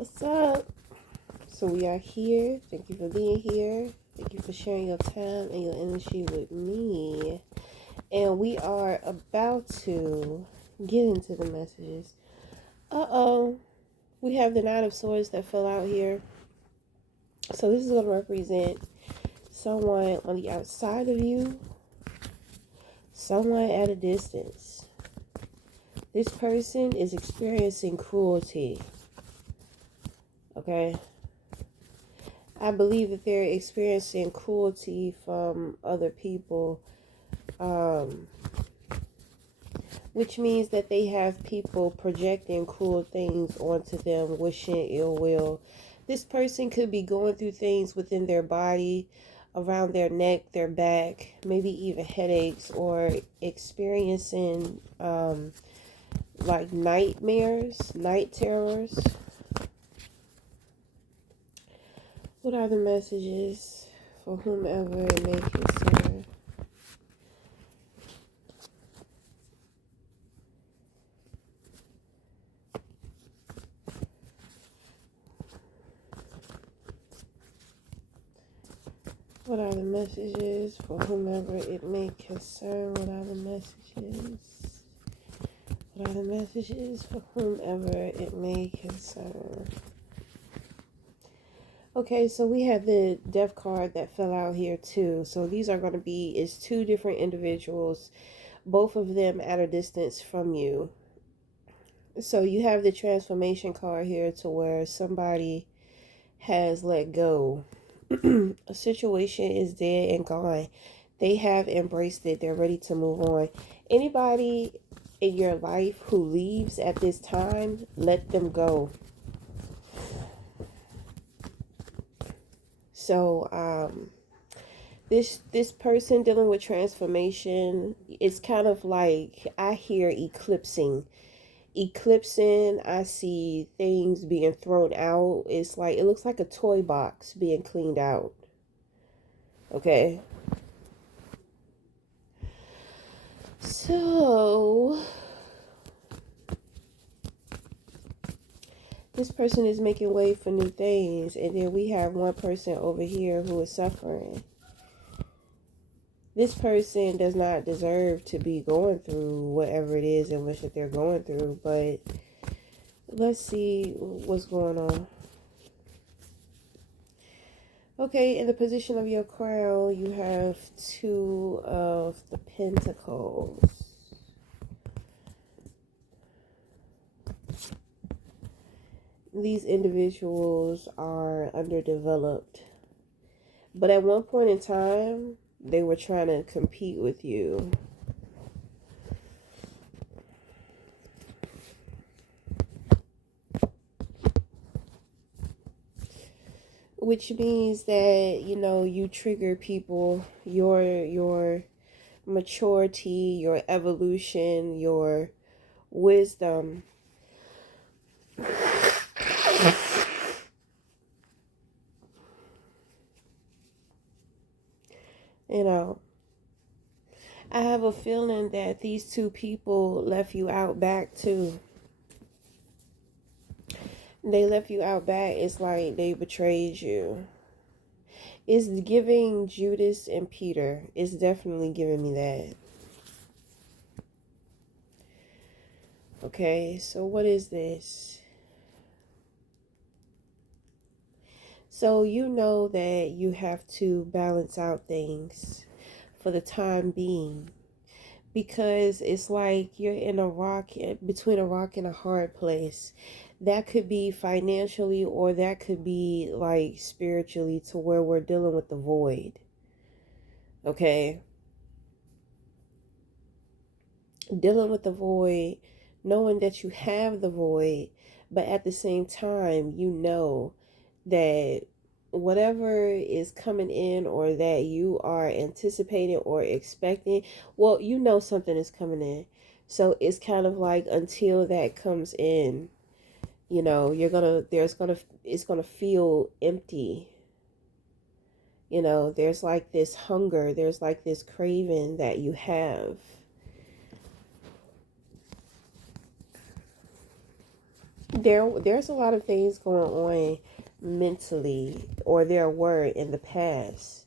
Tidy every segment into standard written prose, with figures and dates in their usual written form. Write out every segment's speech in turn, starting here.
What's up? So we are here. Thank you for being here. Thank you for sharing your time and your energy with me. And we are about to get into the messages. We have the Knight of Swords that fell out here. So this is going to represent someone on the outside of you, someone at a distance. This person is experiencing cruelty. Okay? I believe that they're experiencing cruelty from other people, which means that they have people projecting cruel things onto them, wishing ill will. This person could be going through things within their body, around their neck, their back, maybe even headaches, or experiencing like nightmares, night terrors. What are the messages for whomever it may concern? What are the messages for whomever it may concern? What are the messages? What are the messages for whomever it may concern? Okay, so we have the death card that fell out here too. So these are going to be, it's two different individuals, both of them at a distance from you. So you have the transformation card here to where somebody has let go. A situation is dead and gone. They have embraced it. They're ready to move on. Anybody in your life who leaves at this time, let them go. So this person dealing with transformation, it's kind of like, I hear eclipsing. I see things being thrown out. It's like, it looks like a toy box being cleaned out. Okay. So this person is making way for new things, and then we have one person over here who is suffering. This person does not deserve to be going through whatever it is in which that they're going through, but let's see what's going on. Okay, in the position of your crown, you have Two of the Pentacles. These individuals are underdeveloped, but at one point in time, they were trying to compete with you. Which means that, you know, you trigger people, your maturity, your evolution, your wisdom. You know, I have a feeling that these two people left you out back too. They left you out back. It's like they betrayed you. It's giving Judas and Peter. It's definitely giving me that. Okay, so what is this? So you know that you have to balance out things for the time being, because it's like you're in a rock, between a rock and a hard place. That could be financially, or that could be like spiritually, to where we're dealing with the void. Okay? Dealing with the void, knowing that you have the void, but at the same time, you know that whatever is coming in, or that you are anticipating or expecting, well, you know something is coming in. So it's kind of like, until that comes in, you know, it's gonna feel empty. You know, there's like this hunger, there's like this craving that you have. there's a lot of things going on mentally, or there were in the past,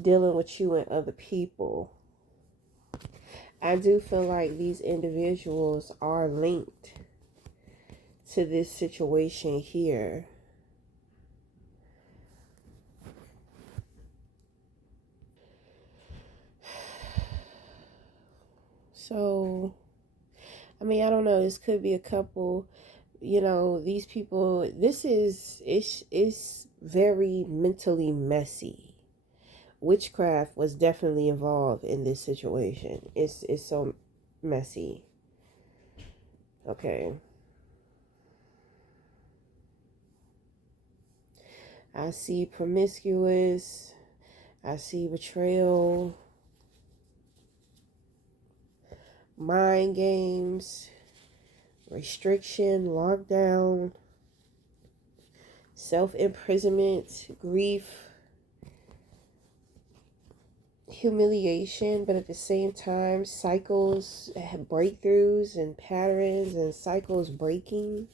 dealing with you and other people. I do feel like these individuals are linked to this situation here. So, I mean, I don't know. This could be a couple. These people. It's very mentally messy. Witchcraft was definitely involved in this situation. It's so messy. Okay. I see promiscuous. I see betrayal, mind games, restriction, lockdown, self imprisonment, grief, humiliation, but at the same time, cycles, breakthroughs, and patterns, and cycles breaking.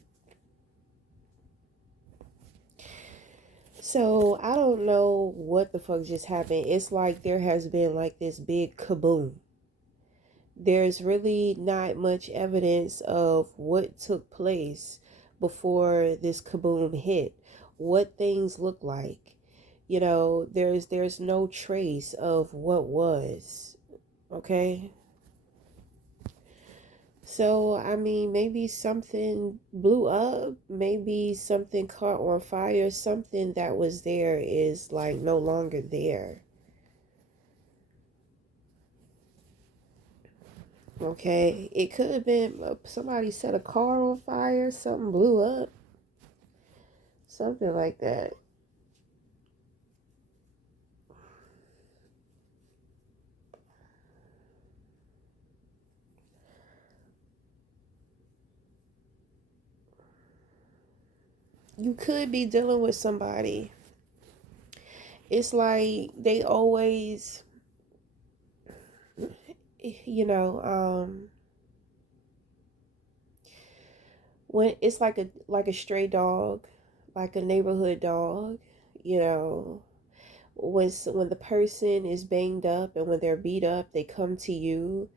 So I don't know what the fuck just happened. It's like there has been like this big kaboom. There's really not much evidence of what took place before this kaboom hit, what things look like. There's no trace of what was. Okay? So, I mean, maybe something blew up, maybe something caught on fire, something that was there is like no longer there. Okay, it could have been somebody set a car on fire, something blew up, something like that. You could be dealing with somebody. It's like they always, you know, when it's like a stray dog, like a neighborhood dog, you know, when the person is banged up and when they're beat up, they come to you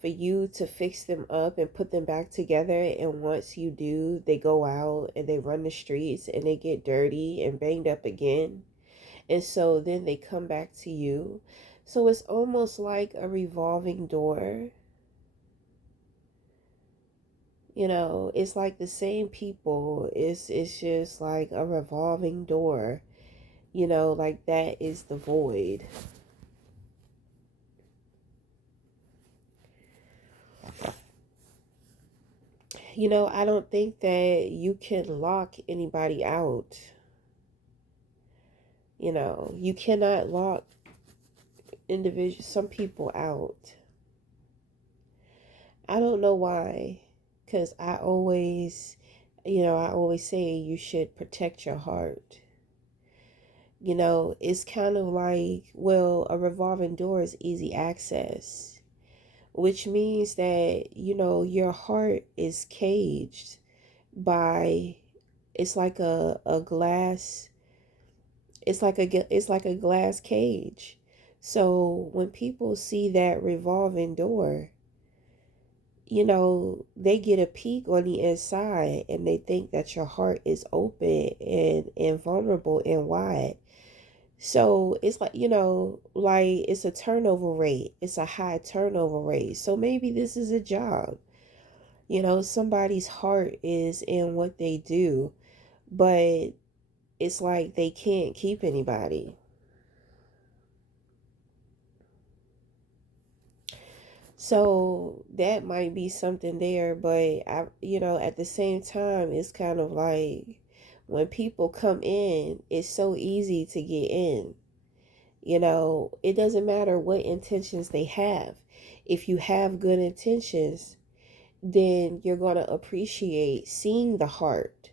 for you to fix them up and put them back together. And once you do, they go out and they run the streets and they get dirty and banged up again. And so then they come back to you. So it's almost like a revolving door. It's like the same people. It's just like a revolving door. Like that is the void. I don't think that you can lock anybody out. You cannot lock some people out. I don't know why, because I always say you should protect your heart. It's kind of like, well, a revolving door is easy access, which means that, your heart is caged by, it's like a glass, it's like a glass cage. So when people see that revolving door, they get a peek on the inside and they think that your heart is open and vulnerable and wide. So it's like, like it's a turnover rate. It's a high turnover rate. So maybe this is a job. Somebody's heart is in what they do, but it's like they can't keep anybody. So that might be something there, but at the same time, it's kind of like when people come in, it's so easy to get in. It doesn't matter what intentions they have. If you have good intentions, then you're going to appreciate seeing the heart.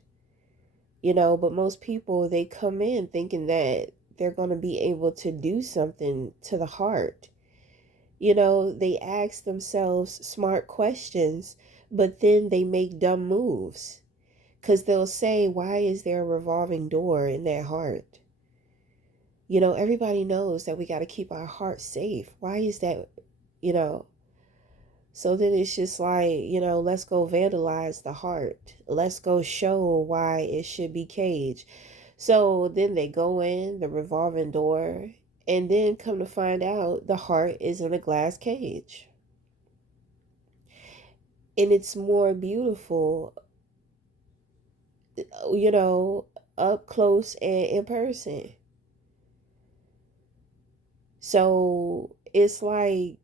But most people, they come in thinking that they're going to be able to do something to the heart. They ask themselves smart questions, but then they make dumb moves Because they'll say, why is there a revolving door in their heart? You know, everybody knows that we got to keep our heart safe. Why is that, you know? So then it's just like, let's go vandalize the heart. Let's go show why it should be caged. So then they go in the revolving door, and then come to find out the heart is in a glass cage. And it's more beautiful, up close and in person. So it's like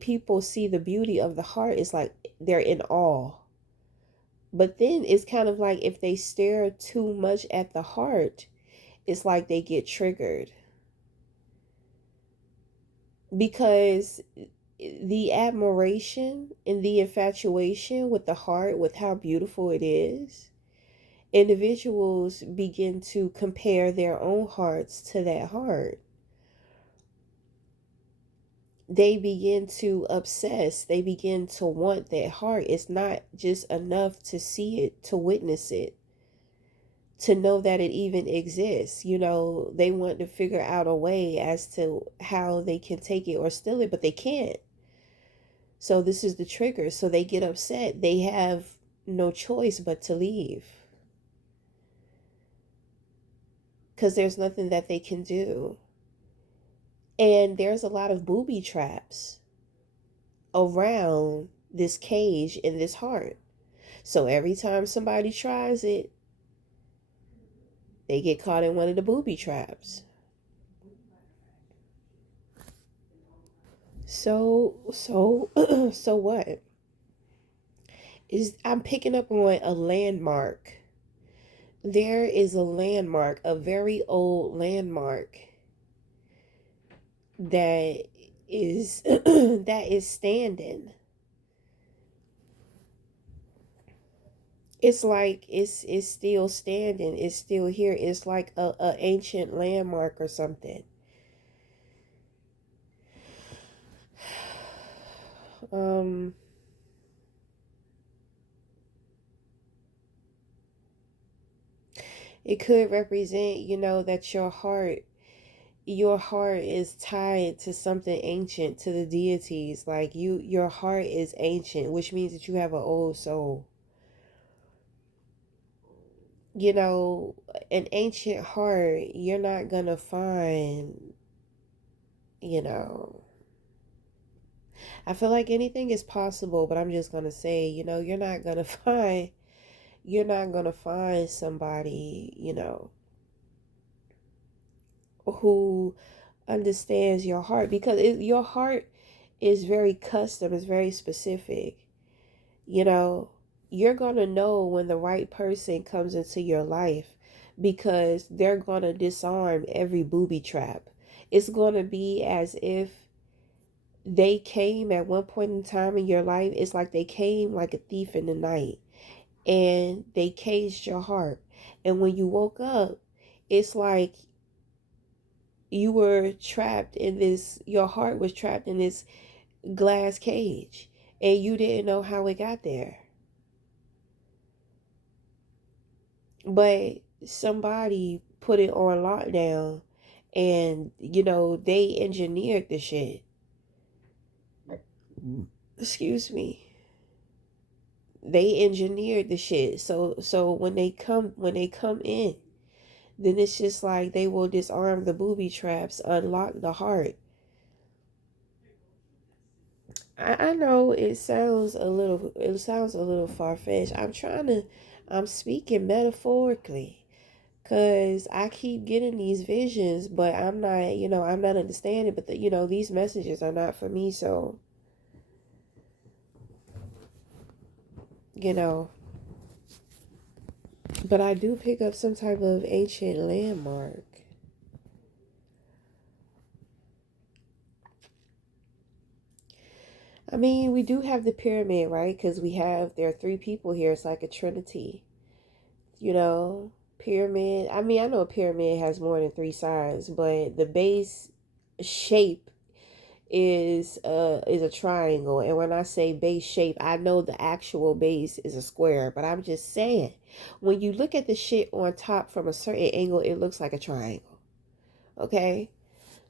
people see the beauty of the heart. It's like they're in awe. But then it's kind of like if they stare too much at the heart, it's like they get triggered. Because the admiration and the infatuation with the heart, with how beautiful it is, individuals begin to compare their own hearts to that heart. They begin to obsess, they begin to want that heart. It's not just enough to see it, to witness it, to know that it even exists. They want to figure out a way as to how they can take it or steal it, but they can't. So this is the trigger. So they get upset. They have no choice but to leave, because there's nothing that they can do. And there's a lot of booby traps around this cage in this heart. So every time somebody tries it, they get caught in one of the booby traps. So so what? I'm picking up on a landmark. There is a landmark, a very old landmark that is that is standing. It's like it's still standing. It's still here. It's like a ancient landmark or something. Um, it could represent, that your heart is tied to something ancient, to the deities. Like your heart is ancient, which means that you have an old soul. An ancient heart, you're not gonna find, you know, I feel like anything is possible, but I'm just gonna say, you're not gonna find somebody, who understands your heart, because your heart is very custom, it's very specific. you know you're gonna know when the right person comes into your life, because they're gonna disarm every booby trap. It's gonna be as if they came at one point in time in your life. It's like they came like a thief in the night, and they caged your heart. And when you woke up, it's like you were trapped in this, your heart was trapped in this glass cage, and you didn't know how it got there. But somebody put it on lockdown, and they engineered the shit. Excuse me. They engineered the shit. So when they come in, then it's just like they will disarm the booby traps, unlock the heart. I know it sounds a little far-fetched. I'm speaking metaphorically, because I keep getting these visions, but I'm not understanding. But these messages are not for me. So you know but I do pick up some type of ancient landmark. I mean, we do have the pyramid, right? Because there are three people here. It's like a trinity. you know Pyramid, I mean, I know a pyramid has more than three sides, but the base shape is a triangle, and when I say base shape, I know the actual base is a square, but I'm just saying, when you look at the shit on top from a certain angle, it looks like a triangle. Okay,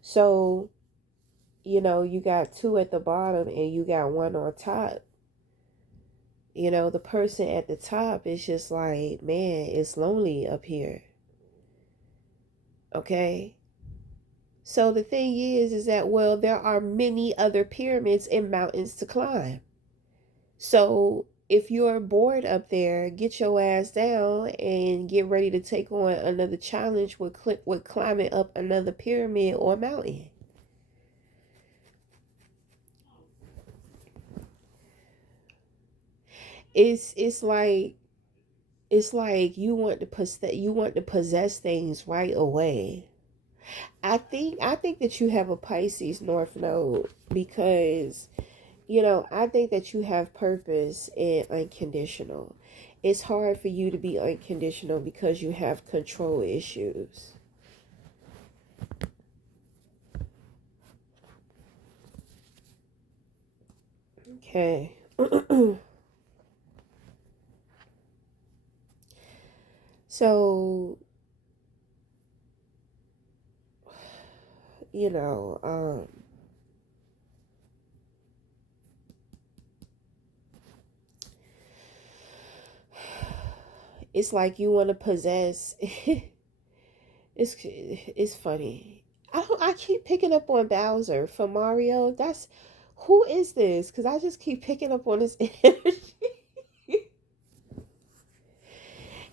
so you got two at the bottom and you got one on top. The person at the top is just like, man, it's lonely up here. Okay, so the thing is that, well, there are many other pyramids and mountains to climb. So if you're bored up there, get your ass down and get ready to take on another challenge with climbing up another pyramid or mountain. It's like you want to possess things right away. I think that you have a Pisces North Node because I think that you have purpose and unconditional. It's hard for you to be unconditional because you have control issues. Okay. So, you know, um, it's like you want to possess. It's funny. I keep picking up on Bowser from Mario. That's who is this? Because I just keep picking up on this energy.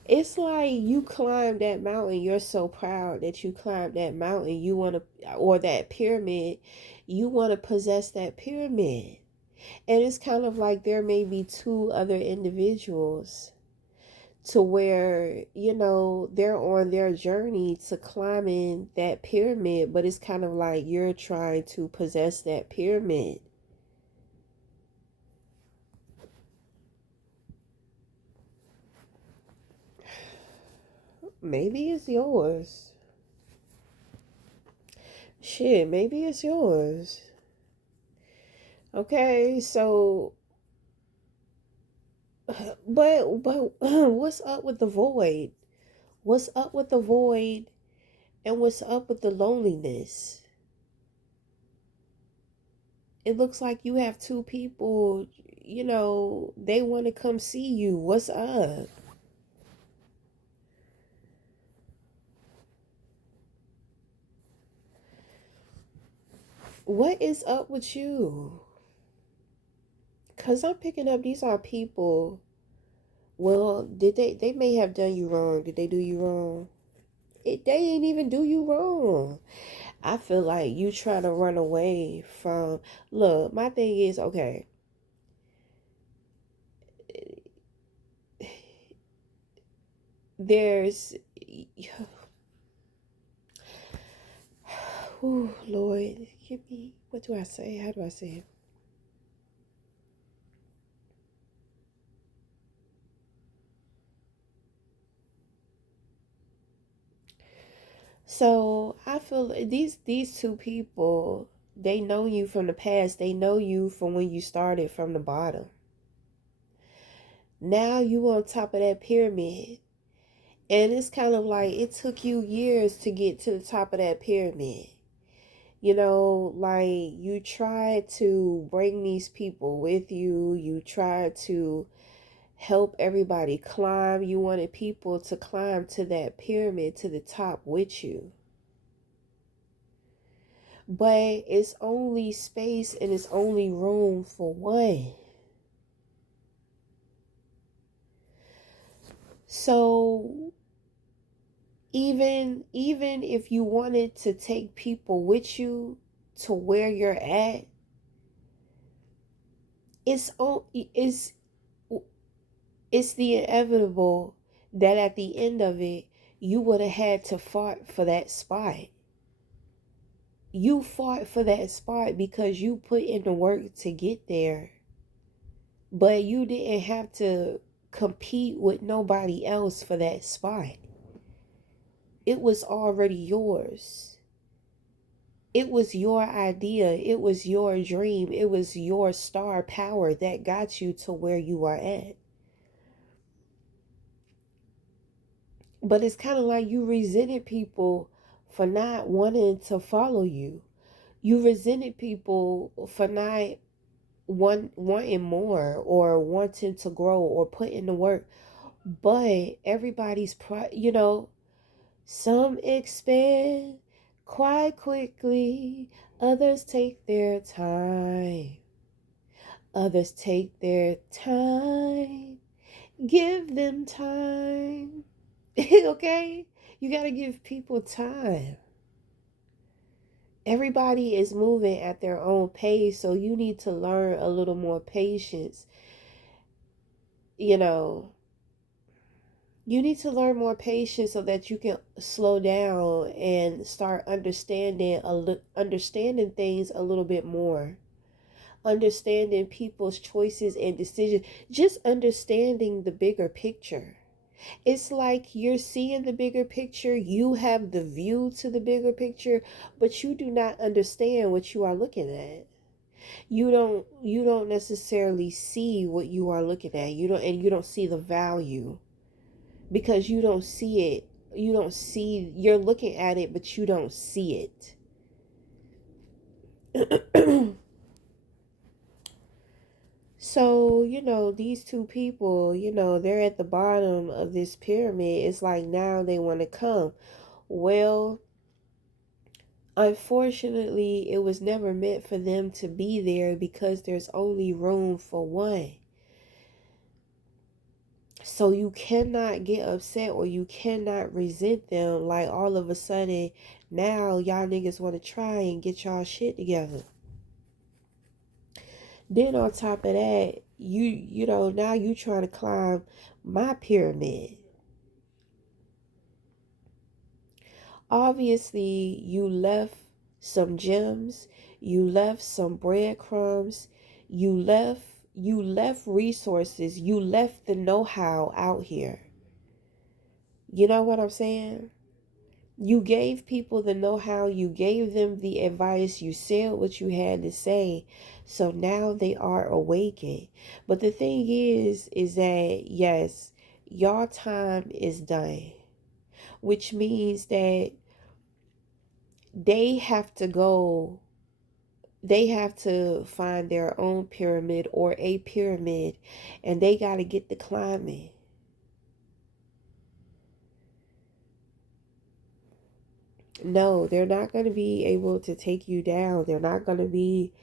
It's like you climbed that mountain. You're so proud that you climbed that mountain. You want to, or that pyramid. You want to possess that pyramid. And it's kind of like there may be two other individuals to where, they're on their journey to climbing that pyramid, but it's kind of like you're trying to possess that pyramid. Maybe it's yours. Shit, maybe it's yours. Okay, so but what's up with the void? What's up with the void and what's up with the loneliness? It looks like you have two people, they want to come see you. What's up? What is up with you? Cuz I'm picking up these are people. Well, did they may have done you wrong. Did they do you wrong? They ain't even do you wrong. I feel like you trying to run away from. Look, my thing is, okay, there's oh Lord, give me, what do I say? How do I say it? So I feel like these two people, they know you from the past. They know you from when you started from the bottom. Now you on top of that pyramid. And it's kind of like it took you years to get to the top of that pyramid. Like you tried to bring these people with you. You tried to help everybody climb. You wanted people to climb to that pyramid to the top with you. But it's only space and it's only room for one. So even if you wanted to take people with you to where you're at, it's it's the inevitable that at the end of it you would have had to fight for that spot. You fought for that spot because you put in the work to get there, but you didn't have to compete with nobody else for that spot. It was already yours. It was your idea, it was your dream, it was your star power that got you to where you are at. But it's kind of like you resented people for not wanting to follow you. You resented people for not wanting more or wanting to grow or put in the work. But everybody's, some expand quite quickly, others take their time. Others take their time. Give them time. Okay? You got to give people time. Everybody is moving at their own pace, so you need to learn a little more patience. You know, you need to learn more patience so that you can slow down and start understanding things a little bit more. Understanding people's choices and decisions, just understanding the bigger picture. It's like you're seeing the bigger picture, you have the view to the bigger picture, but you do not understand what you are looking at. You don't necessarily see what you are looking at. You don't see the value because you don't see it. You're looking at it, but you don't see it. So, these two people, they're at the bottom of this pyramid. It's like now they want to come. Well, unfortunately, it was never meant for them to be there because there's only room for one. So you cannot get upset or you cannot resent them like all of a sudden now y'all niggas want to try and get y'all shit together. Then on top of that, now you trying to climb my pyramid. Obviously, you left some gems, you left some breadcrumbs, you left resources, you left the know-how out here. You know what I'm saying? You gave people the know-how, you gave them the advice, you said what you had to say. So now they are awakened. But the thing is that yes, your time is done, which means that they have to go, they have to find their own pyramid or a pyramid, and they got to get the climbing. No, they're not going to be able to take you down. They're not going to be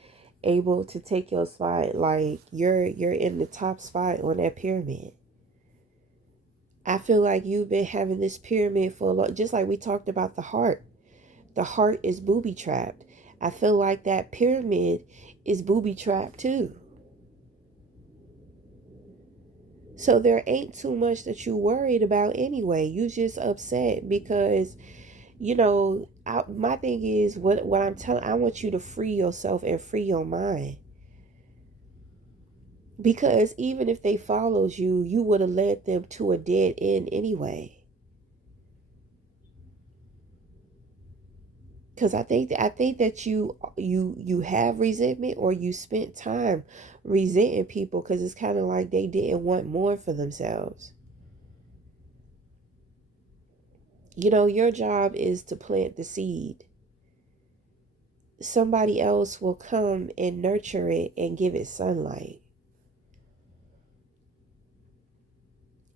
able to take your spot. Like you're in the top spot on that pyramid. I feel like you've been having this pyramid for a lot, just like we talked about the heart. The heart is booby trapped. I feel like that pyramid is booby trapped too. So there ain't too much that you worried about anyway. You just upset because my thing is what I'm telling. I want you to free yourself and free your mind. Because even if they followed you, you would have led them to a dead end anyway. Because I think that you have resentment or you spent time resenting people because it's kind of like they didn't want more for themselves. Your job is to plant the seed. Somebody else will come and nurture it and give it sunlight.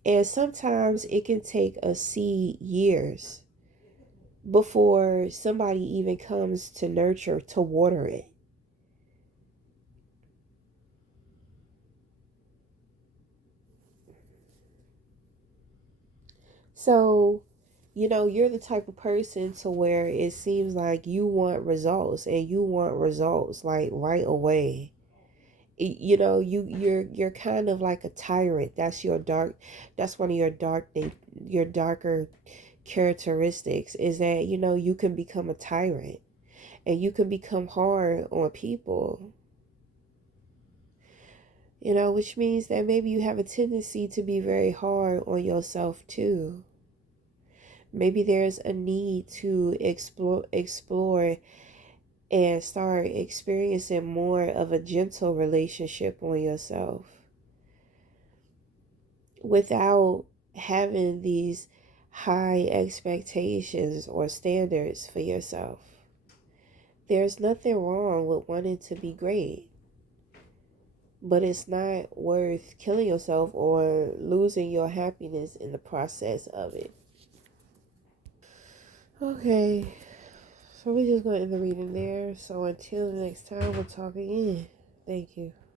And sometimes it can take a seed years before somebody even comes to nurture, to water it. So, you're the type of person to where it seems like you want results and you want results like right away. You're kind of like a tyrant. That's one of your darker characteristics is that you can become a tyrant and you can become hard on people, which means that maybe you have a tendency to be very hard on yourself too. Maybe there's a need to explore and start experiencing more of a gentle relationship on yourself without having these high expectations or standards for yourself. There's nothing wrong with wanting to be great, but it's not worth killing yourself or losing your happiness in the process of it. Okay, so we're just going to end the reading there. So until next time, we'll talk again. Thank you.